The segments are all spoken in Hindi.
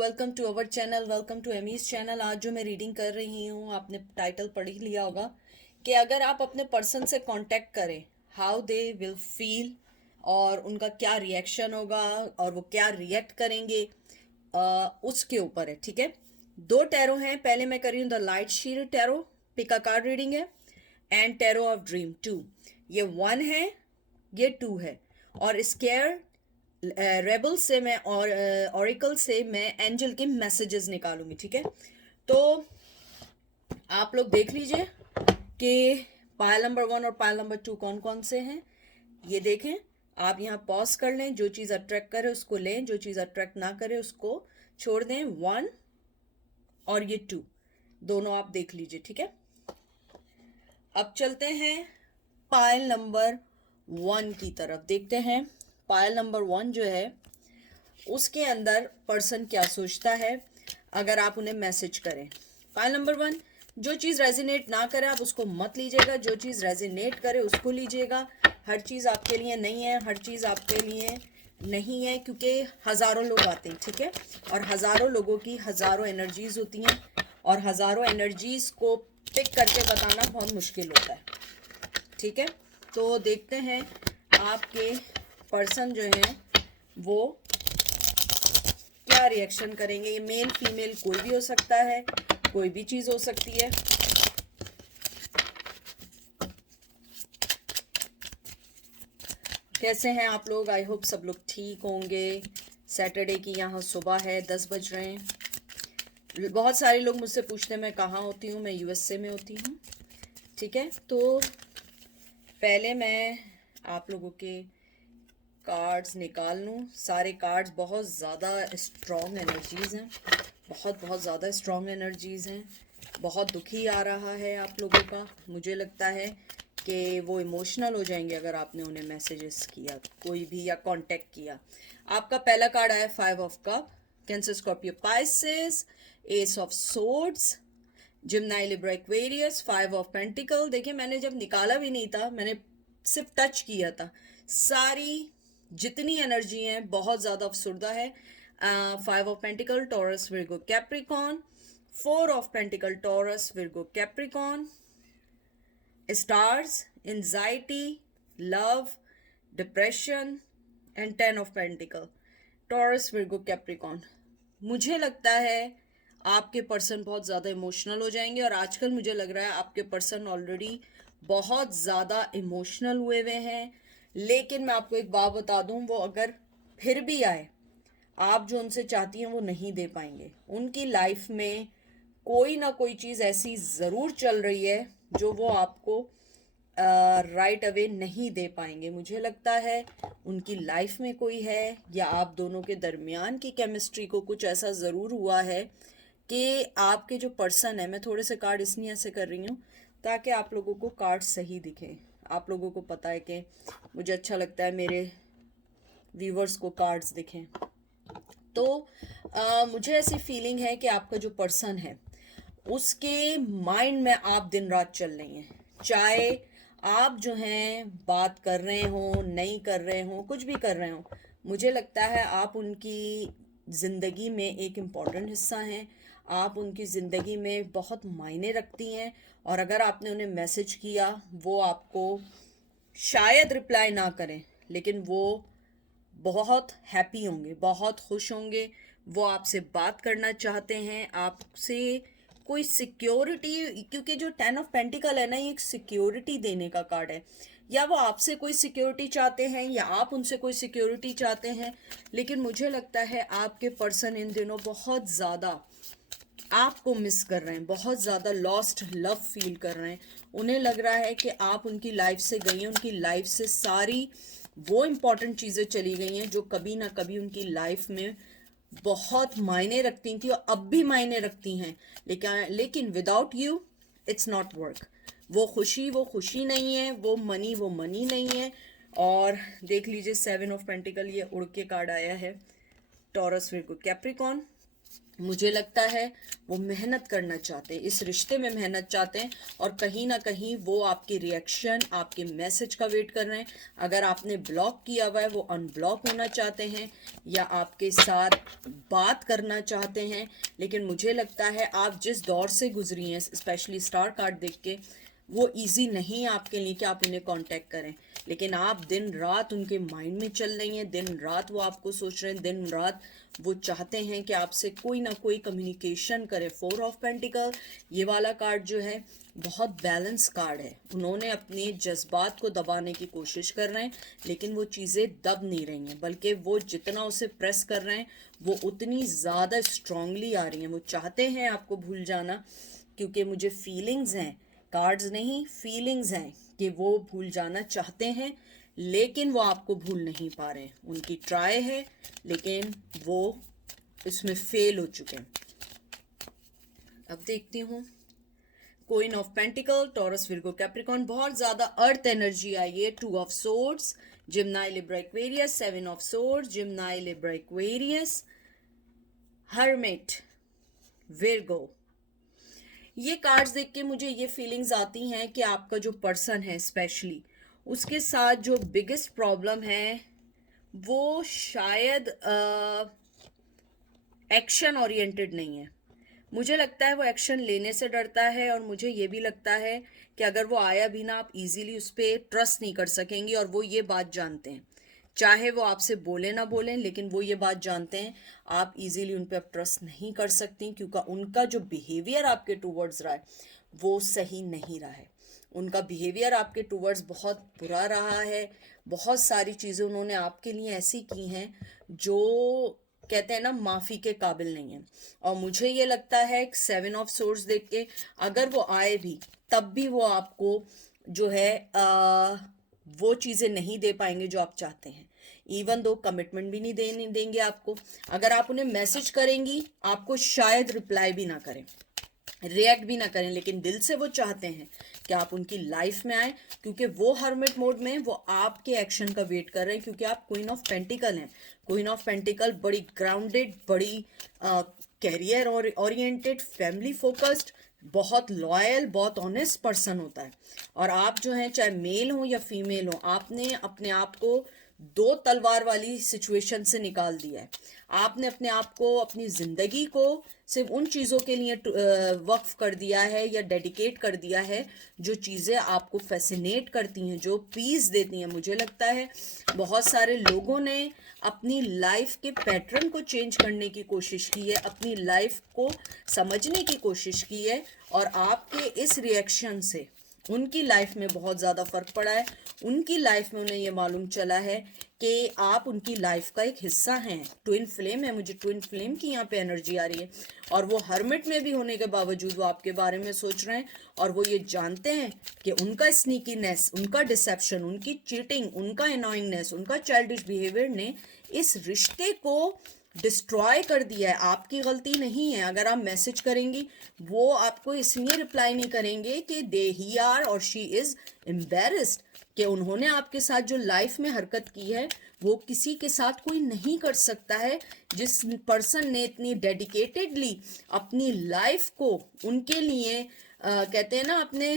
Welcome to our channel, welcome to Amy's channel. आज जो मैं रीडिंग कर रही हूँ, आपने टाइटल पढ़ ही लिया होगा कि अगर आप अपने पर्सन से कांटेक्ट करें, हाउ दे विल फील और उनका क्या रिएक्शन होगा और वो क्या रिएक्ट करेंगे, उसके ऊपर है। ठीक है, दो टैरो हैं। पहले मैं कर रही हूँ the light shield tarot, Pika card reading है, एंड टैरो ऑफ ड्रीम 2। ये 1 है, ये 2 है। और स्केयर रेबल से मैं और ऑरिकल से मैं एंजल के मैसेजेस निकालूंगी। ठीक है, तो आप लोग देख लीजिए कि पायल नंबर 1 और पायल नंबर 2 कौन कौन से हैं। ये देखें, आप यहाँ पॉज कर लें, जो चीज़ अट्रैक्ट करे उसको लें, जो चीज़ अट्रैक्ट ना करे उसको छोड़ दें। 1 और ये 2 दोनों आप देख लीजिए। ठीक है, अब चलते हैं पायल नंबर 1 की तरफ, देखते हैं पायल नंबर 1 जो है उसके अंदर पर्सन क्या सोचता है अगर आप उन्हें मैसेज करें। पायल नंबर 1, जो चीज़ रेजिनेट ना करे आप उसको मत लीजिएगा, जो चीज़ रेजिनेट करे उसको लीजिएगा। हर चीज़ आपके लिए नहीं है, हर चीज़ आपके लिए नहीं है, क्योंकि हज़ारों लोग आते हैं। ठीक है, और हज़ारों लोगों की हज़ारों एनर्जीज होती हैं और हज़ारों एनर्जीज को पिक करके बताना बहुत मुश्किल होता है। ठीक है, तो देखते हैं आपके पर्सन जो हैं वो क्या रिएक्शन करेंगे। ये मेल फीमेल कोई भी हो सकता है, कोई भी चीज़ हो सकती है। कैसे हैं आप लोग? आई होप सब लोग ठीक होंगे। सैटरडे की यहाँ सुबह है, 10 बज रहे हैं। बहुत सारे लोग मुझसे पूछते हैं मैं कहाँ होती हूँ, मैं यूएसए में होती हूँ। ठीक है, तो पहले मैं आप लोगों के कार्ड्स निकाल लूँ। सारे कार्ड्स बहुत ज़्यादा स्ट्रॉन्ग एनर्जीज़ हैं, बहुत बहुत ज़्यादा स्ट्रॉन्ग एनर्जीज़ हैं। बहुत दुखी आ रहा है आप लोगों का। मुझे लगता है कि वो इमोशनल हो जाएंगे अगर आपने उन्हें मैसेजेस किया कोई भी या कांटेक्ट किया। आपका पहला कार्ड आया 5 of cup, Cancer Scorpio Pisces, ace of swords, Gemini Libra Aquarius, 5 of pentacle. देखिए, मैंने जब निकाला भी नहीं था, मैंने सिर्फ टच किया था। सारी जितनी एनर्जी है बहुत ज़्यादा अफसुर्दा है। 5 of pentacle Taurus Virgo Capricorn, 4 of pentacle Taurus Virgo Capricorn, stars, anxiety, love, depression and 10 of pentacle Taurus Virgo Capricorn. मुझे लगता है आपके पर्सन बहुत ज़्यादा इमोशनल हो जाएंगे और आजकल मुझे लग रहा है आपके पर्सन ऑलरेडी बहुत ज़्यादा इमोशनल हुए हुए हैं। लेकिन मैं आपको एक बात बता दूं, वो अगर फिर भी आए, आप जो उनसे चाहती हैं वो नहीं दे पाएंगे। उनकी लाइफ में कोई ना कोई चीज़ ऐसी ज़रूर चल रही है जो वो आपको राइट अवे नहीं दे पाएंगे। मुझे लगता है उनकी लाइफ में कोई है या आप दोनों के दरमियान की केमिस्ट्री को कुछ ऐसा ज़रूर हुआ है कि आपके जो पर्सन है, मैं थोड़े से कार्ड इसलिए ऐसे कर रही हूँ ताकि आप लोगों को कार्ड सही दिखें। आप लोगों को पता है कि मुझे अच्छा लगता है मेरे व्यूवर्स को कार्ड्स दिखें। तो मुझे ऐसी फीलिंग है कि आपका जो पर्सन है उसके माइंड में आप दिन रात चल रही हैं। चाहे आप जो हैं बात कर रहे हो, नहीं कर रहे हो, कुछ भी कर रहे हो, मुझे लगता है आप उनकी ज़िंदगी में एक इम्पॉर्टेंट हिस्सा हैं। आप उनकी ज़िंदगी में बहुत मायने रखती हैं और अगर आपने उन्हें मैसेज किया, वो आपको शायद रिप्लाई ना करें, लेकिन वो बहुत हैप्पी होंगे, बहुत खुश होंगे। वो आपसे बात करना चाहते हैं, आपसे कोई सिक्योरिटी, क्योंकि जो 10 ऑफ पेंटिकल है ना, ये एक सिक्योरिटी देने का कार्ड है। या वो आपसे कोई सिक्योरिटी चाहते हैं या आप उनसे कोई सिक्योरिटी चाहते हैं। लेकिन मुझे लगता है आपके पर्सन इन दिनों बहुत ज़्यादा आपको मिस कर रहे हैं, बहुत ज़्यादा लॉस्ट लव फील कर रहे हैं। उन्हें लग रहा है कि आप उनकी लाइफ से गई हैं, उनकी लाइफ से सारी वो इम्पॉर्टेंट चीज़ें चली गई हैं जो कभी ना कभी उनकी लाइफ में बहुत मायने रखती थी और अब भी मायने रखती हैं। लेकिन without you it's not work. वो खुशी नहीं है, वो मनी नहीं है। और देख लीजिए 7 ऑफ पेंटिकल, ये उड़ के कार्ड आया है, टॉरस विर्गो कैप्रिकॉन। मुझे लगता है वो मेहनत करना चाहते हैं, इस रिश्ते में मेहनत चाहते हैं, और कहीं ना कहीं वो आपकी रिएक्शन, आपके मैसेज का वेट कर रहे हैं। अगर आपने ब्लॉक किया हुआ है वो अनब्लॉक होना चाहते हैं या आपके साथ बात करना चाहते हैं। लेकिन मुझे लगता है आप जिस दौर से गुजरी हैं, स्पेशली स्टार कार्ड देख के, वो इजी नहीं है आपके लिए कि आप उन्हें कांटेक्ट करें। लेकिन आप दिन रात उनके माइंड में चल रही हैं, दिन रात वो आपको सोच रहे हैं, दिन रात वो चाहते हैं कि आपसे कोई ना कोई कम्युनिकेशन करे। 4 ऑफ पेंटिकल ये वाला कार्ड जो है बहुत बैलेंस कार्ड है। उन्होंने अपने जज्बात को दबाने की कोशिश कर रहे हैं, लेकिन वो चीज़ें दब नहीं रही हैं, बल्कि वो जितना उसे प्रेस कर रहे हैं वो उतनी ज़्यादा स्ट्रांगली आ रही हैं। वो चाहते हैं आपको भूल जाना, क्योंकि मुझे फीलिंग्स हैं, कार्ड्स नहीं फीलिंग्स हैं कि वो भूल जाना चाहते हैं, लेकिन वो आपको भूल नहीं पा रहे हैं। उनकी ट्राई है लेकिन वो इसमें फेल हो चुके हैं। अब देखती हूँ queen of pentacle, Taurus, Virgo, Capricorn, बहुत ज्यादा अर्थ एनर्जी आई है। 2 of swords, Gemini, Libra, Aquarius, 7 of swords, Gemini, Libra, Aquarius, hermit, Virgo. ये कार्ड्स देख के मुझे ये फीलिंग्स आती हैं कि आपका जो पर्सन है स्पेशली, उसके साथ जो बिगेस्ट प्रॉब्लम है वो शायद एक्शन ओरिएंटेड नहीं है। मुझे लगता है वो एक्शन लेने से डरता है, और मुझे ये भी लगता है कि अगर वो आया भी ना, आप इजीली उस पर ट्रस्ट नहीं कर सकेंगी। और वो ये बात जानते हैं, चाहे वो आपसे बोले ना बोलें, लेकिन वो ये बात जानते हैं आप इजीली उन पर अब ट्रस्ट नहीं कर सकती, क्योंकि उनका जो बिहेवियर आपके टूवर्ड्स रहा है वो सही नहीं रहा है। उनका बिहेवियर आपके टूवर्ड्स बहुत बुरा रहा है। बहुत सारी चीज़ें उन्होंने आपके लिए ऐसी की हैं जो कहते हैं ना माफ़ी के काबिल नहीं है। और मुझे ये लगता है 7 ऑफ सोर्स देख के, अगर वो आए भी तब भी वो आपको जो है वो चीज़ें नहीं दे पाएंगे जो आप चाहते हैं। इवन दो कमिटमेंट भी नहीं देंगे आपको। अगर आप उन्हें मैसेज करेंगी आपको शायद रिप्लाई भी ना करें, रिएक्ट भी ना करें, लेकिन दिल से वो चाहते हैं कि आप उनकी लाइफ में आए, क्योंकि वो हर्मिट मोड में वो आपके एक्शन का वेट कर रहे हैं। क्योंकि आप क्वीन ऑफ पेंटिकल हैं। क्वीन ऑफ पेंटिकल बड़ी ग्राउंडेड, बड़ी कैरियर और ओरिएंटेड, फैमिली फोकस्ड, बहुत लॉयल, बहुत ऑनेस्ट पर्सन होता है। और आप जो हैं, चाहे मेल हो या फीमेल हो, आपने अपने आप को 2 तलवार वाली सिचुएशन से निकाल दिया है। आपने अपने आप को, अपनी ज़िंदगी को सिर्फ उन चीज़ों के लिए वक्फ कर दिया है या डेडिकेट कर दिया है जो चीज़ें आपको फैसिनेट करती हैं, जो पीस देती हैं। मुझे लगता है बहुत सारे लोगों ने अपनी लाइफ के पैटर्न को चेंज करने की कोशिश की है, अपनी लाइफ को समझने की कोशिश की है, और आपके इस रिएक्शन से उनकी लाइफ में बहुत ज़्यादा फ़र्क पड़ा है। उनकी लाइफ में उन्हें ये मालूम चला है कि आप उनकी लाइफ का एक हिस्सा हैं। ट्विन फ्लेम है, मुझे ट्विन फ्लेम की यहाँ पे एनर्जी आ रही है। और वो हर्मिट में भी होने के बावजूद वो आपके बारे में सोच रहे हैं, और वो ये जानते हैं कि उनका स्नीकीनेस, उनका डिसेप्शन, उनकी चीटिंग, उनका एनोइंगनेस, उनका चाइल्डिश बिहेवियर ने इस रिश्ते को डिस्ट्रॉय कर दिया है। आपकी गलती नहीं है। अगर आप मैसेज करेंगी वो आपको इसलिए रिप्लाई नहीं करेंगे कि दे ही आर और शी इज एम्बेरस्ड, कि उन्होंने आपके साथ जो लाइफ में हरकत की है वो किसी के साथ कोई नहीं कर सकता है। जिस पर्सन ने इतनी डेडिकेटेडली अपनी लाइफ को उनके लिए कहते हैं ना अपने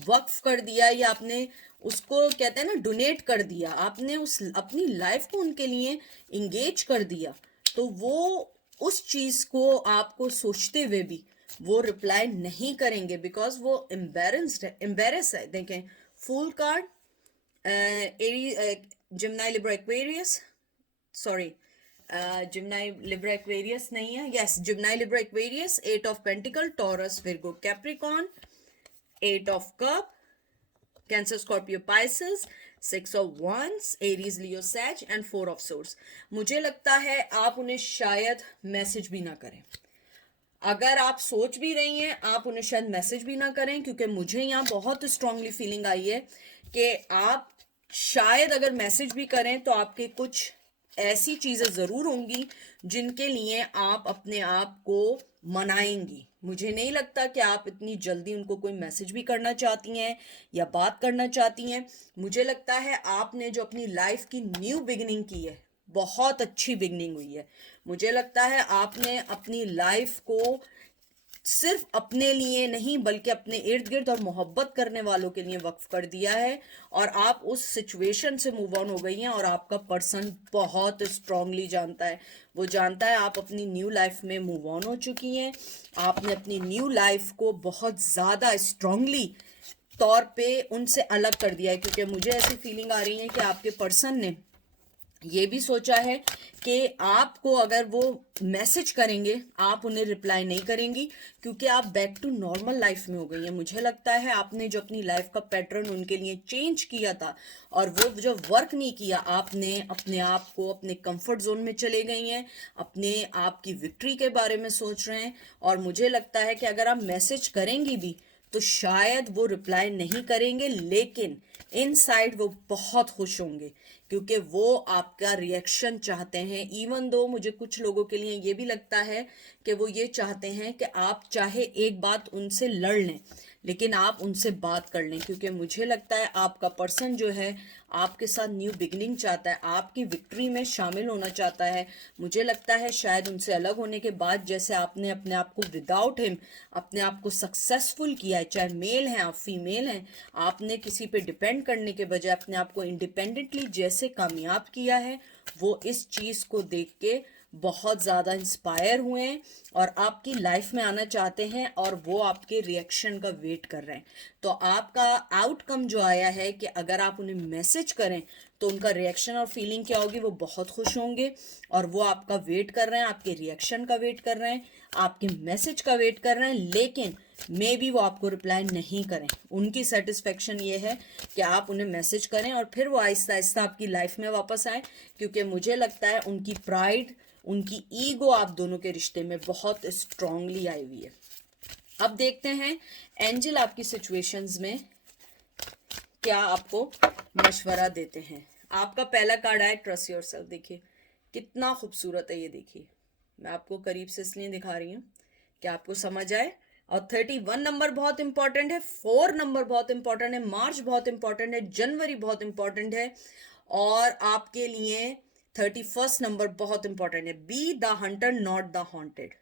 वक्फ कर दिया, या आपने उसको कहते हैं ना डोनेट कर दिया, आपने उस अपनी लाइफ को उनके लिए इंगेज कर दिया, तो वो उस चीज़ को आपको सोचते हुए भी वो रिप्लाई नहीं करेंगे, बिकॉज वो एम्बेरस है। देखें fool card, Gemini, Libra, Aquarius, sorry Gemini, Libra, Aquarius नहीं है, yes Gemini, Libra, Aquarius, 8 of pentacle, Taurus, Virgo, Capricorn, 8 of cup, Cancer, Scorpio, Pisces, 6 of wands, Aries, Leo, Sag, and 4 of source. मुझे लगता है आप उन्हें शायद मैसेज भी ना करें। अगर आप सोच भी रही हैं आप उन्हें शायद मैसेज भी ना करें, क्योंकि मुझे यहाँ बहुत स्ट्रांगली फीलिंग आई है कि आप शायद अगर मैसेज भी करें तो आपके कुछ ऐसी चीज़ें ज़रूर होंगी जिनके लिए आप अपने आप को मनाएंगी। मुझे नहीं लगता कि आप इतनी जल्दी उनको कोई मैसेज भी करना चाहती हैं या बात करना चाहती हैं। मुझे लगता है आपने जो अपनी लाइफ की न्यू बिगिनिंग की है, बहुत अच्छी बिगनिंग हुई है। मुझे लगता है आपने अपनी लाइफ को सिर्फ अपने लिए नहीं बल्कि अपने इर्द गिर्द और मोहब्बत करने वालों के लिए वक्फ कर दिया है, और आप उस सिचुएशन से मूव ऑन हो गई हैं। और आपका पर्सन बहुत स्ट्रांगली जानता है, वो जानता है आप अपनी न्यू लाइफ में मूव ऑन हो चुकी हैं। आपने अपनी न्यू लाइफ को बहुत ज़्यादा स्ट्रांगली तौर पे उनसे अलग कर दिया है, क्योंकि मुझे ऐसी फीलिंग आ रही है कि आपके पर्सन ने ये भी सोचा है कि आपको अगर वो मैसेज करेंगे आप उन्हें रिप्लाई नहीं करेंगी, क्योंकि आप बैक टू नॉर्मल लाइफ में हो गई हैं। मुझे लगता है आपने जो अपनी लाइफ का पैटर्न उनके लिए चेंज किया था और वो जो वर्क नहीं किया, आपने अपने आप को अपने कंफर्ट जोन में चले गई हैं, अपने आप की विक्ट्री के बारे में सोच रहे हैं। और मुझे लगता है कि अगर आप मैसेज करेंगी भी तो शायद वो रिप्लाई नहीं करेंगे, लेकिन इनसाइड वो बहुत खुश होंगे, क्योंकि वो आपका रिएक्शन चाहते हैं। इवन दो मुझे कुछ लोगों के लिए ये भी लगता है कि वो ये चाहते हैं कि आप चाहे एक बात उनसे लड़ लें लेकिन आप उनसे बात कर लें, क्योंकि मुझे लगता है आपका पर्सन जो है आपके साथ न्यू बिगनिंग चाहता है, आपकी विक्ट्री में शामिल होना चाहता है। मुझे लगता है शायद उनसे अलग होने के बाद जैसे आपने अपने आप को विदाउट हिम अपने आप को सक्सेसफुल किया है, चाहे मेल हैं आप फीमेल हैं, आपने किसी पे डिपेंड करने के बजाय अपने आप को इंडिपेंडेंटली जैसे कामयाब किया है, वो इस चीज़ को देख के बहुत ज़्यादा इंस्पायर हुए हैं और आपकी लाइफ में आना चाहते हैं, और वो आपके रिएक्शन का वेट कर रहे हैं। तो आपका आउटकम जो आया है कि अगर आप उन्हें मैसेज करें तो उनका रिएक्शन और फीलिंग क्या होगी, वो बहुत खुश होंगे और वो आपका वेट कर रहे हैं, आपके रिएक्शन का वेट कर रहे हैं, आपके मैसेज का वेट कर रहे हैं। लेकिन मे बी वो आपको रिप्लाई नहीं करें। उनकी सेटिस्फेक्शन ये है कि आप उन्हें मैसेज करें और फिर वो आहिस्ता आहिस्ता आपकी लाइफ में वापस आए, क्योंकि मुझे लगता है उनकी प्राइड, उनकी ईगो आप दोनों के रिश्ते में बहुत स्ट्रांगली आई हुई है। अब देखते हैं एंजल आपकी सिचुएशंस में क्या आपको मशवरा देते हैं। आपका पहला कार्ड है ट्रस्ट योरसेल्फ। देखिए कितना खूबसूरत है ये, देखिए मैं आपको करीब से इसलिए दिखा रही हूँ कि आपको समझ आए। और 31 नंबर बहुत इंपॉर्टेंट है, 4 नंबर बहुत इंपॉर्टेंट है, मार्च बहुत इंपॉर्टेंट है, जनवरी बहुत इंपॉर्टेंट है, और आपके लिए 31 नंबर बहुत इंपॉर्टेंट है। Be the Hunter not the haunted.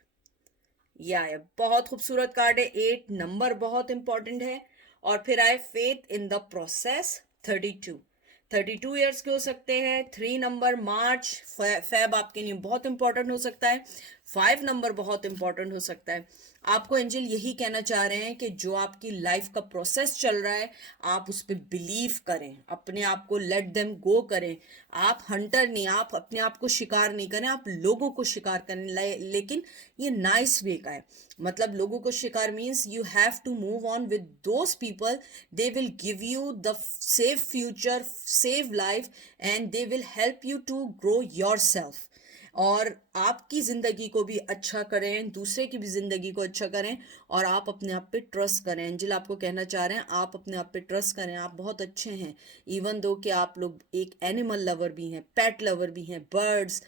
यह आया, बहुत खूबसूरत कार्ड है। 8 नंबर बहुत इंपॉर्टेंट है। और फिर आए faith in the process. 32 years के हो सकते हैं। 3 नंबर मार्च फेब आपके लिए बहुत इंपॉर्टेंट हो सकता है। 5 नंबर बहुत इंपॉर्टेंट हो सकता है। आपको एंजल यही कहना चाह रहे हैं कि जो आपकी लाइफ का प्रोसेस चल रहा है आप उस पर बिलीव करें, अपने आप को लेट देम गो करें। आप हंटर नहीं, आप अपने आप को शिकार नहीं करें, आप लोगों को शिकार करें, लेकिन ये नाइस वे का है। मतलब लोगों को शिकार means you have to move on with those people, they will give you the safe future, save life, and they will help you to grow yourself. और आपकी ज़िंदगी को भी अच्छा करें, दूसरे की भी ज़िंदगी को अच्छा करें, और आप अपने आप पे ट्रस्ट करें। एंजल आपको कहना चाह रहे हैं आप अपने आप पे ट्रस्ट करें, आप बहुत अच्छे हैं। इवन दो कि आप लोग एक एनिमल लवर भी हैं, पेट लवर भी हैं, बर्ड्स,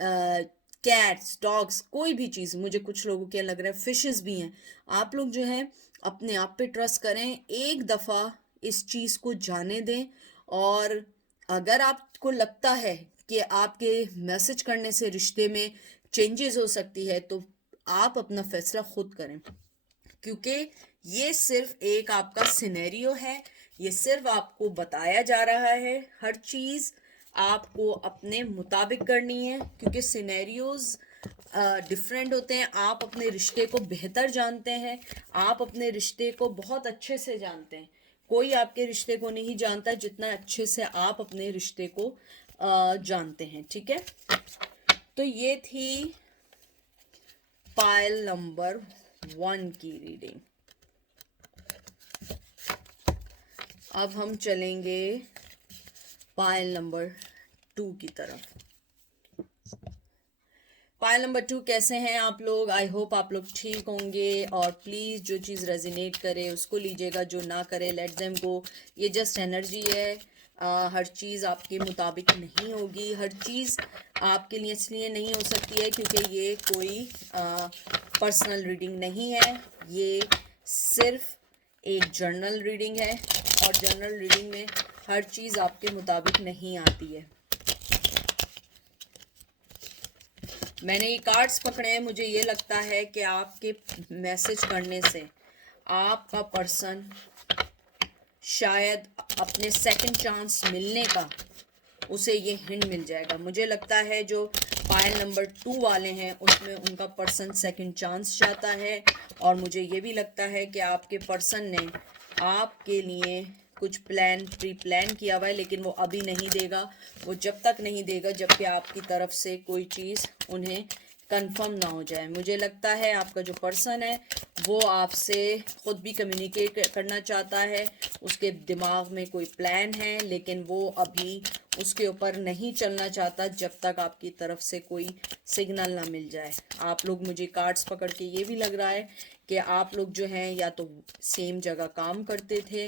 कैट्स, डॉग्स, कोई भी चीज़, मुझे कुछ लोगों के लग रहा है फिशेस भी हैं। आप लोग जो हैं अपने आप पे ट्रस्ट करें, एक दफ़ा इस चीज़ को जाने दें। और अगर आपको लगता है कि आपके मैसेज करने से रिश्ते में चेंजेस हो सकती है तो आप अपना फैसला खुद करें, क्योंकि ये सिर्फ एक आपका सिनेरियो है, ये सिर्फ आपको बताया जा रहा है। हर चीज़ आपको अपने मुताबिक करनी है, क्योंकि सिनेरियोज डिफरेंट होते हैं। आप अपने रिश्ते को बेहतर जानते हैं, आप अपने रिश्ते को बहुत अच्छे से जानते हैं। कोई आपके रिश्ते को नहीं जानता जितना अच्छे से आप अपने रिश्ते को जानते हैं। ठीक है, तो ये थी पाइल नंबर 1 की रीडिंग। अब हम चलेंगे पाइल नंबर 2 की तरफ। पाइल नंबर 2, कैसे हैं आप लोग? आई होप आप लोग ठीक होंगे। और प्लीज़ जो चीज़ रेजिनेट करे उसको लीजिएगा, जो ना करे लेट देम गो। ये जस्ट एनर्जी है, हर चीज़ आपके मुताबिक नहीं होगी, हर चीज़ आपके लिए इसलिए नहीं हो सकती है क्योंकि ये कोई पर्सनल रीडिंग नहीं है, ये सिर्फ एक जर्नल रीडिंग है, और जर्नल रीडिंग में हर चीज़ आपके मुताबिक नहीं आती है। मैंने ये कार्ड्स पकड़े हैं, मुझे ये लगता है कि आपके मैसेज करने से आपका पर्सन शायद अपने सेकंड चांस मिलने का उसे ये हिंट मिल जाएगा। मुझे लगता है जो पायल नंबर 2 वाले हैं उसमें उनका पर्सन सेकंड चांस चाहता है, और मुझे ये भी लगता है कि आपके पर्सन ने आपके लिए कुछ प्री प्लान किया हुआ है, लेकिन वो अभी नहीं देगा। वो जब तक नहीं देगा जब कि आपकी तरफ से कोई चीज़ उन्हें कंफर्म ना हो जाए। मुझे लगता है आपका जो पर्सन है वो आपसे खुद भी कम्युनिकेट करना चाहता है, उसके दिमाग में कोई प्लान है, लेकिन वो अभी उसके ऊपर नहीं चलना चाहता जब तक आपकी तरफ से कोई सिग्नल ना मिल जाए। आप लोग, मुझे कार्ड्स पकड़ के ये भी लग रहा है कि आप लोग जो हैं या तो सेम जगह काम करते थे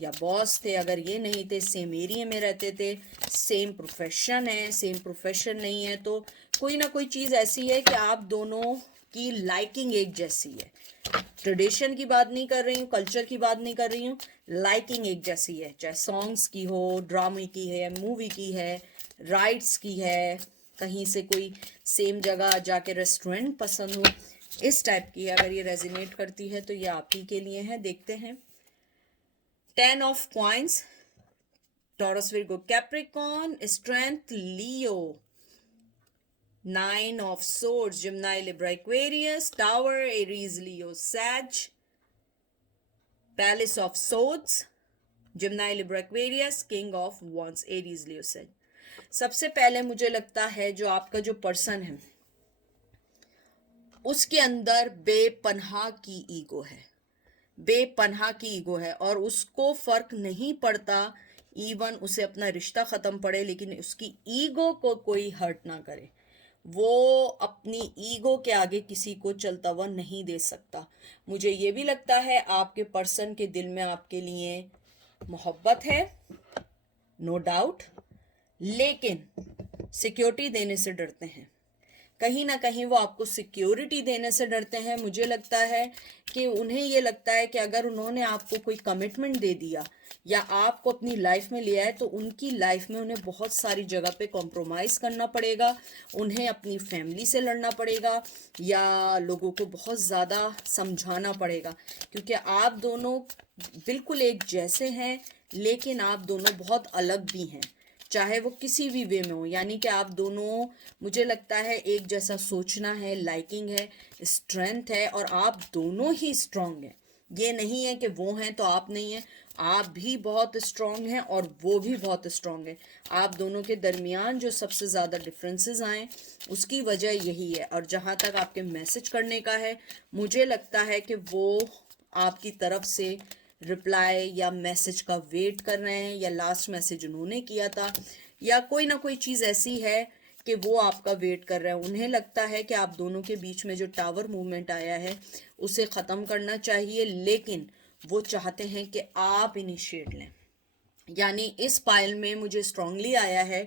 या बॉस थे, अगर ये नहीं थे सेम एरिया में रहते थे, सेम प्रोफेशन है, सेम प्रोफेशन नहीं है तो कोई ना कोई चीज़ ऐसी है कि आप दोनों की लाइकिंग एक जैसी है। ट्रेडिशन की बात नहीं कर रही हूँ, कल्चर की बात नहीं कर रही हूँ, लाइकिंग एक जैसी है, चाहे सॉन्ग्स की हो, ड्रामे की है, मूवी की है, राइड्स की है, कहीं से कोई सेम जगह जाके रेस्टोरेंट पसंद हो, इस टाइप की है। अगर ये रेजिनेट करती है तो ये आप ही के लिए है। देखते हैं 10 of coins, taurus Virgo Capricorn, strength Leo, 9 of swords, Gemini, Libra, Aquarius, Tower, Aries, Leo, Sag, Palace of swords, Gemini, Libra, Aquarius, King of wands, Aries, Leo, Sag। सबसे पहले मुझे लगता है जो आपका जो पर्सन है उसके अंदर बेपनाह की ईगो है, बेपनाह की ईगो है, और उसको फर्क नहीं पड़ता इवन उसे अपना रिश्ता खत्म पड़े लेकिन उसकी ईगो को कोई हर्ट ना करे। वो अपनी ईगो के आगे किसी को चलता हुआ नहीं दे सकता। मुझे ये भी लगता है आपके पर्सन के दिल में आपके लिए मोहब्बत है, नो डाउट, लेकिन सिक्योरिटी देने से डरते हैं। कहीं ना कहीं वो आपको सिक्योरिटी देने से डरते हैं। मुझे लगता है कि उन्हें ये लगता है कि अगर उन्होंने आपको कोई कमिटमेंट दे दिया या आपको अपनी लाइफ में लिया है तो उनकी लाइफ में उन्हें बहुत सारी जगह पे कॉम्प्रोमाइज़ करना पड़ेगा, उन्हें अपनी फैमिली से लड़ना पड़ेगा या लोगों को बहुत ज़्यादा समझाना पड़ेगा, क्योंकि आप दोनों बिल्कुल एक जैसे हैं लेकिन आप दोनों बहुत अलग भी हैं, चाहे वो किसी भी वे में हो। यानी कि आप दोनों, मुझे लगता है एक जैसा सोचना है, लाइकिंग है, स्ट्रेंथ है, और आप दोनों ही स्ट्रांग हैं। ये नहीं है कि वो हैं तो आप नहीं हैं, आप भी बहुत स्ट्रांग हैं और वो भी बहुत स्ट्रांग है। आप दोनों के दरमियान जो सबसे ज़्यादा डिफरेंसेस आए उसकी वजह यही है। और जहाँ तक आपके मैसेज करने का है, मुझे लगता है कि वो आपकी तरफ से रिप्लाई या मैसेज का वेट कर रहे हैं, या लास्ट मैसेज उन्होंने किया था, या कोई ना कोई चीज़ ऐसी है कि वो आपका वेट कर रहे हैं। उन्हें लगता है कि आप दोनों के बीच में जो टावर मूवमेंट आया है उसे ख़त्म करना चाहिए, लेकिन वो चाहते हैं कि आप इनिशिएट लें। यानी इस पाइल में मुझे स्ट्रांगली आया है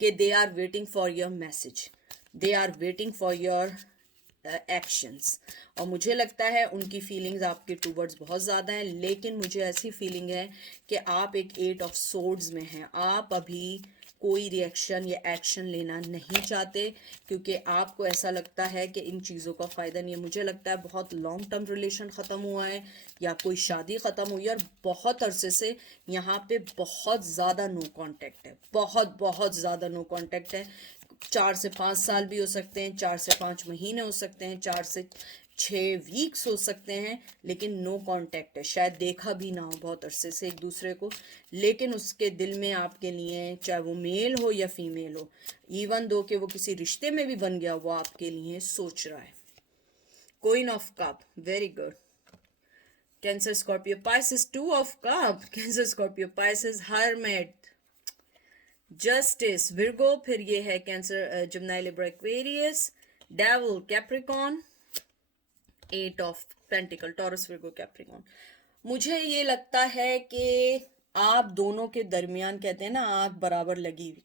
कि they are waiting for your message, they are waiting for your actions. और मुझे लगता है उनकी फीलिंग्स आपके टूवर्ड्स बहुत ज़्यादा हैं, लेकिन मुझे ऐसी फीलिंग है कि आप एक 8 ऑफ सोर्ड्स में हैं। आप अभी कोई रिएक्शन या एक्शन लेना नहीं चाहते क्योंकि आपको ऐसा लगता है कि इन चीज़ों का फ़ायदा नहीं है। मुझे लगता है बहुत लॉन्ग टर्म रिलेशन ख़त्म हुआ है या कोई शादी ख़त्म हुई है और बहुत अरसे से यहाँ पे बहुत ज़्यादा नो कांटेक्ट है, बहुत बहुत ज़्यादा नो कांटेक्ट है। 4 से 5 साल भी हो सकते हैं, 4 से 5 महीने हो सकते हैं, 4 से 6 वीक्स हो सकते हैं, लेकिन नो कांटेक्ट है। शायद देखा भी ना हो बहुत अरसे से एक दूसरे को, लेकिन उसके दिल में आपके लिए, चाहे वो मेल हो या फीमेल हो, इवन दो कि वो किसी रिश्ते में भी बन गया, वो आपके लिए सोच रहा है। Queen of cup, very good. Cancer, Scorpio, Pisces, 2 of cup, Cancer, Scorpio, Pisces, hermit, justice, Virgo, फिर ये है cancer, Gemini, Libra, Aquarius, devil, Capricorn, 8 of pentacle, Taurus, Virgo, Capricorn. मुझे ये लगता है कि आप दोनों के दरमियान, कहते हैं ना आग बराबर लगी हुई,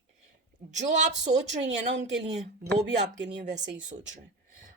जो आप सोच रही हैं ना उनके लिए, वो भी आपके लिए वैसे ही सोच रहे हैं।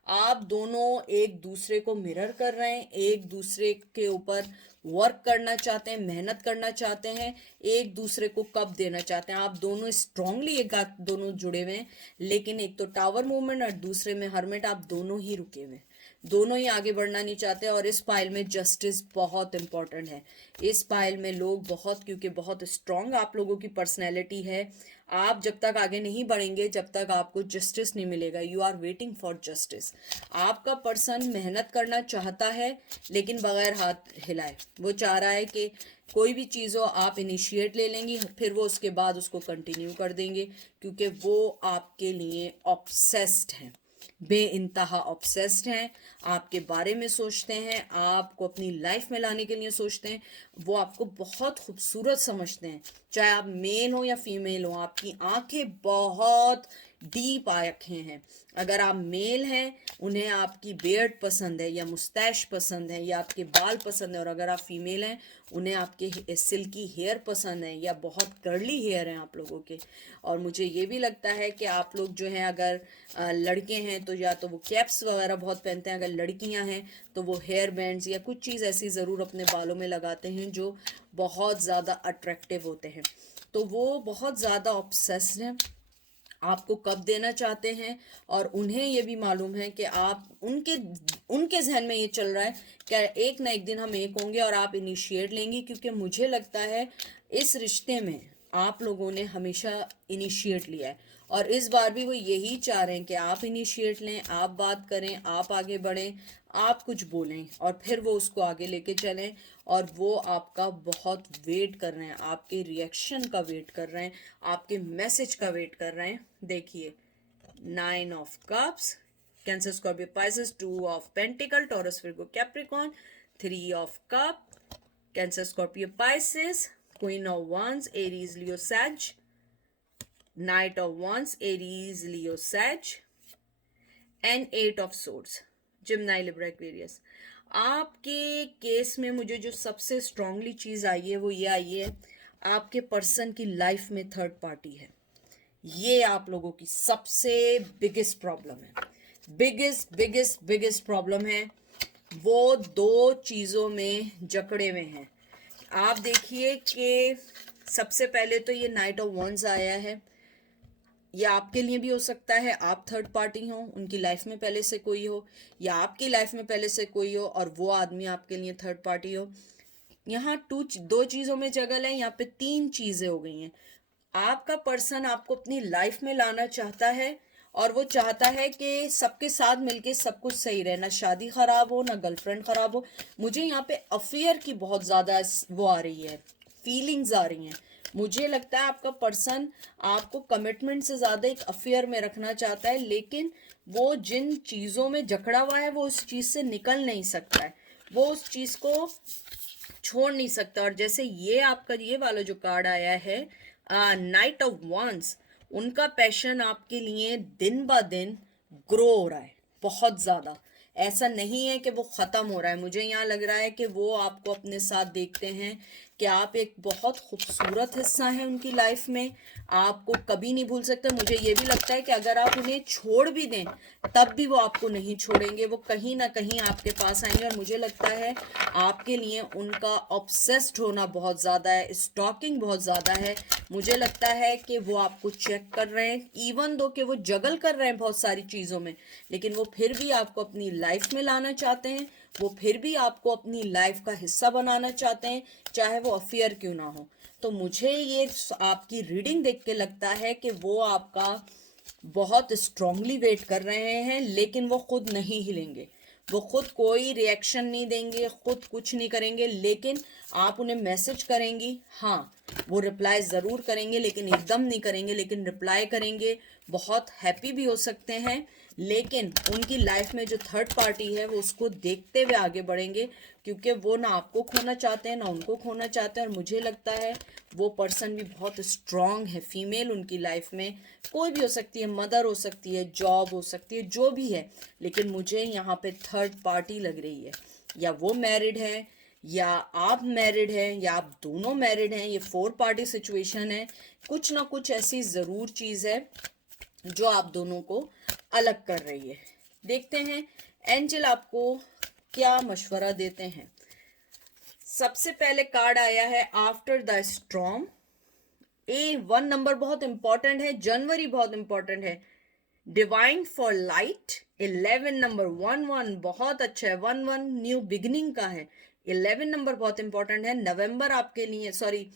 आप दोनों एक दूसरे को मिरर कर रहे हैं, एक दूसरे के ऊपर वर्क करना चाहते हैं, मेहनत करना चाहते हैं, एक दूसरे को कब देना चाहते हैं। आप दोनों स्ट्रांगली एक दोनों जुड़े हुए हैं, लेकिन एक तो टावर मूवमेंट और दूसरे में हर्मिट, आप दोनों ही रुके हुए हैं, दोनों ही आगे बढ़ना नहीं चाहते। और इस पाइल में जस्टिस बहुत इंपॉर्टेंट है। इस पाइल में लोग बहुत, क्योंकि बहुत स्ट्रांग आप लोगों की पर्सनैलिटी है, आप जब तक आगे नहीं बढ़ेंगे जब तक आपको जस्टिस नहीं मिलेगा। You are waiting for justice. आपका पर्सन मेहनत करना चाहता है लेकिन बगैर हाथ हिलाए। वो चाह रहा है कि कोई भी चीज़ हो आप इनिशिएट ले लेंगी, फिर वो उसके बाद उसको कंटिन्यू कर देंगे, क्योंकि वो आपके लिए ऑब्सेस्ड हैं, बेइंतहा ऑब्सेस्ड हैं, आपके बारे में सोचते हैं, आपको अपनी लाइफ में लाने के लिए सोचते हैं। वो आपको बहुत खूबसूरत समझते हैं, चाहे आप मेल हो या फीमेल हो। आपकी आंखें बहुत डीप आंखें हैं। अगर आप मेल हैं, उन्हें आपकी बियर्ड पसंद है या मुस्टैश पसंद है या आपके बाल पसंद है, और अगर आप फीमेल हैं, उन्हें आपके सिल्की हेयर पसंद है या बहुत कर्ली हेयर हैं आप लोगों के। और मुझे ये भी लगता है कि आप लोग जो हैं, अगर लड़के हैं तो या तो वो कैप्स वगैरह बहुत पहनते हैं, अगर लड़कियां हैं तो वो हेयर बैंड्स या कुछ चीज़ ऐसी ज़रूर अपने बालों में लगाते हैं जो बहुत ज़्यादा अट्रैक्टिव होते हैं। तो वो बहुत ज़्यादा ऑब्सेस्ड हैं, आपको कब देना चाहते हैं, और उन्हें ये भी मालूम है कि आप उनके उनके जहन में ये चल रहा है कि एक ना एक दिन हम एक होंगे और आप इनिशिएट लेंगी। क्योंकि मुझे लगता है इस रिश्ते में आप लोगों ने हमेशा इनिशिएट लिया है, और इस बार भी वो यही चाह रहे हैं कि आप इनिशिएट लें, आप बात करें, आप आगे बढ़ें, आप कुछ बोलें और फिर वो उसको आगे लेके चलें। और वो आपका बहुत वेट कर रहे हैं, आपके रिएक्शन का वेट कर रहे हैं, आपके मैसेज का वेट कर रहे हैं। देखिए, 9 of cups, Cancer Scorpio Pisces, 2 of pentacle, Taurus Virgo Capricorn, 3 of cup, Cancer Scorpio Pisces, queen of wands, Aries Leo Sag, knight of wands, Aries Leo Sag, and 8 of swords, Gemini Libra Aquarius. आपके केस में मुझे जो सबसे स्ट्रांगली चीज़ आई है वो ये आई है, आपके पर्सन की लाइफ में थर्ड पार्टी है। ये आप लोगों की सबसे बिगेस्ट प्रॉब्लम है, बिगेस्ट बिगेस्ट बिगेस्ट प्रॉब्लम है। वो दो चीज़ों में जकड़े हुए हैं। आप देखिए कि सबसे पहले तो ये नाइट ऑफ wands आया है। ये आपके लिए भी हो सकता है, आप थर्ड पार्टी हो, उनकी लाइफ में पहले से कोई हो, या आपकी लाइफ में पहले से कोई हो और वो आदमी आपके लिए थर्ड पार्टी हो। यहाँ दो चीज़ों में जगल है, यहाँ पे तीन चीज़ें हो गई हैं। आपका पर्सन आपको अपनी लाइफ में लाना चाहता है, और वो चाहता है कि सबके साथ मिलके सब कुछ सही रहे, ना शादी खराब हो, ना गर्लफ्रेंड खराब हो। मुझे यहाँ पे अफेयर की बहुत ज़्यादा वो आ रही है, फीलिंग्स आ रही हैं। मुझे लगता है आपका पर्सन आपको कमिटमेंट से ज़्यादा एक अफेयर में रखना चाहता है, लेकिन वो जिन चीज़ों में जकड़ा हुआ है वो उस चीज़ से निकल नहीं सकता है, वो उस चीज़ को छोड़ नहीं सकता। और जैसे ये आपका ये वाला जो कार्ड आया है, नाइट ऑफ wands, उनका पैशन आपके लिए दिन ब दिन ग्रो हो रहा है बहुत ज़्यादा। ऐसा नहीं है कि वो ख़त्म हो रहा है। मुझे यहाँ लग रहा है कि वो आपको अपने साथ देखते हैं कि आप एक बहुत खूबसूरत हिस्सा है उनकी लाइफ में, आपको कभी नहीं भूल सकते। मुझे ये भी लगता है कि अगर आप उन्हें छोड़ भी दें तब भी वो आपको नहीं छोड़ेंगे, वो कहीं ना कहीं आपके पास आएंगे। और मुझे लगता है आपके लिए उनका ऑब्सेस्ड होना बहुत ज़्यादा है, स्टॉकिंग बहुत ज़्यादा है। मुझे लगता है कि वो आपको चेक कर रहे हैं, इवन दो कि वो जगल कर रहे हैं बहुत सारी चीज़ों में, लेकिन वो फिर भी आपको अपनी लाइफ में लाना चाहते हैं, वो फिर भी आपको अपनी लाइफ का हिस्सा बनाना चाहते हैं, चाहे वो अफेयर क्यों ना हो। तो मुझे ये आपकी रीडिंग देख के लगता है कि वो आपका बहुत स्ट्रांगली वेट कर रहे हैं, लेकिन वो खुद नहीं हिलेंगे, वो खुद कोई रिएक्शन नहीं देंगे, खुद कुछ नहीं करेंगे, लेकिन आप उन्हें मैसेज करेंगी, हाँ वो रिप्लाई ज़रूर करेंगे, लेकिन एकदम नहीं करेंगे, लेकिन रिप्लाई करेंगे। बहुत हैप्पी भी हो सकते हैं, लेकिन उनकी लाइफ में जो थर्ड पार्टी है वो उसको देखते हुए आगे बढ़ेंगे, क्योंकि वो ना आपको खोना चाहते हैं ना उनको खोना चाहते हैं। और मुझे लगता है वो पर्सन भी बहुत स्ट्रांग है। फीमेल उनकी लाइफ में कोई भी हो सकती है, मदर हो सकती है, जॉब हो सकती है, जो भी है, लेकिन मुझे यहाँ पे थर्ड पार्टी लग रही है। या वो मैरिड है, या आप मैरिड हैं, या आप दोनों मैरिड हैं। ये 4 पार्टी सिचुएशन है। कुछ ना कुछ ऐसी ज़रूर चीज़ है जो आप दोनों को अलग कर रही है। देखते हैं एंजल आपको क्या मशवरा देते हैं। सबसे पहले कार्ड आया है after the storm. One number बहुत इंपॉर्टेंट है, जनवरी बहुत इंपॉर्टेंट है। डिवाइन फॉर लाइट 11 नंबर, 1 1 बहुत अच्छा है, 1 1 न्यू बिगनिंग का है। 11 नंबर बहुत इंपॉर्टेंट है। नवंबर आपके लिए, सॉरी,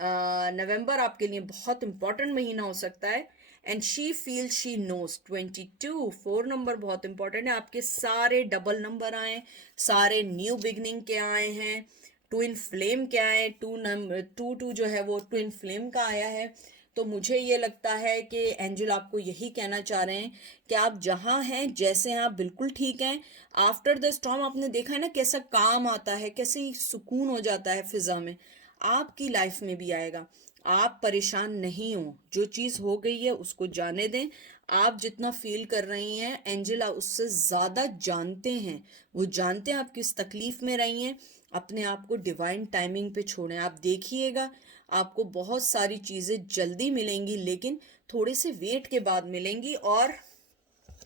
नवंबर आपके लिए बहुत इंपॉर्टेंट महीना हो सकता है। And she feel she knows 22, 4 number बहुत इंपॉर्टेंट है। आपके सारे डबल नंबर आए, सारे न्यू बिगनिंग के आए हैं। ट्विन फ्लेम क्या है, 2 जो है वो ट्विन फ्लेम का आया है। तो मुझे ये लगता है कि एंजल आपको यही कहना चाह रहे हैं कि आप जहाँ हैं, जैसे हैं, आप बिल्कुल ठीक हैं। आफ्टर द स्टॉर्म आपने देखा है ना कैसा काम आता है, कैसे सुकून हो जाता है फिजा में, आपकी लाइफ में भी आएगा। आप परेशान नहीं हो, जो चीज़ हो गई है उसको जाने दें। आप जितना फील कर रही हैं एंजल उससे ज़्यादा जानते हैं, वो जानते हैं आप किस तकलीफ़ में रही हैं। अपने आप को डिवाइन टाइमिंग पे छोड़ें। आप देखिएगा आपको बहुत सारी चीज़ें जल्दी मिलेंगी, लेकिन थोड़े से वेट के बाद मिलेंगी। और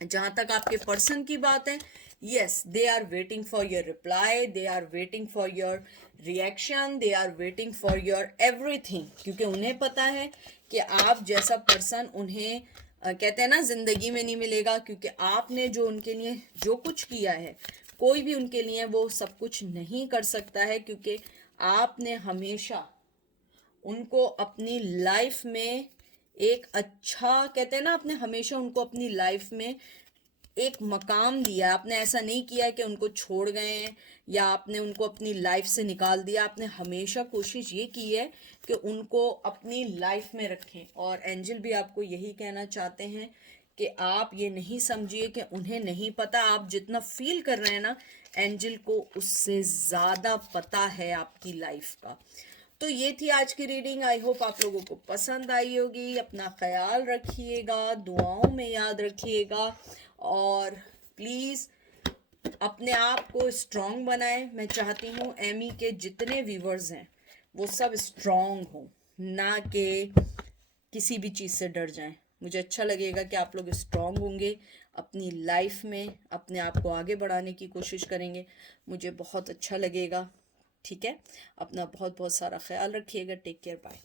जहाँ तक आपके पर्सन की बात है, yes, they are waiting for your reply, they are waiting for your reaction, they are waiting for your everything, क्योंकि उन्हें पता है कि आप जैसा पर्सन उन्हें कहते हैं ना जिंदगी में नहीं मिलेगा, क्योंकि आपने जो उनके लिए जो कुछ किया है, कोई भी उनके लिए वो सब कुछ नहीं कर सकता है, क्योंकि आपने हमेशा उनको अपनी लाइफ में एक अच्छा, कहते हैं ना, आपने हमेशा उनको अपनी लाइफ में एक मकाम दिया। आपने ऐसा नहीं किया कि उनको छोड़ गए हैं या आपने उनको अपनी लाइफ से निकाल दिया। आपने हमेशा कोशिश ये की है कि उनको अपनी लाइफ में रखें। और एंजल भी आपको यही कहना चाहते हैं कि आप ये नहीं समझिए कि उन्हें नहीं पता। आप जितना फील कर रहे हैं ना, एंजल को उससे ज़्यादा पता है आपकी लाइफ का। तो ये थी आज की रीडिंग। आई होप आप लोगों को पसंद आई होगी। अपना ख्याल रखिएगा, दुआओं में याद रखिएगा, और प्लीज़ अपने आप को स्ट्रॉन्ग बनाएं। मैं चाहती हूँ एमी के जितने व्यूवर्स हैं वो सब स्ट्रॉन्ग हों, ना कि किसी भी चीज़ से डर जाएं। मुझे अच्छा लगेगा कि आप लोग स्ट्रॉन्ग होंगे, अपनी लाइफ में अपने आप को आगे बढ़ाने की कोशिश करेंगे। मुझे बहुत अच्छा लगेगा। ठीक है, अपना बहुत बहुत सारा ख्याल रखिएगा। Take care, bye.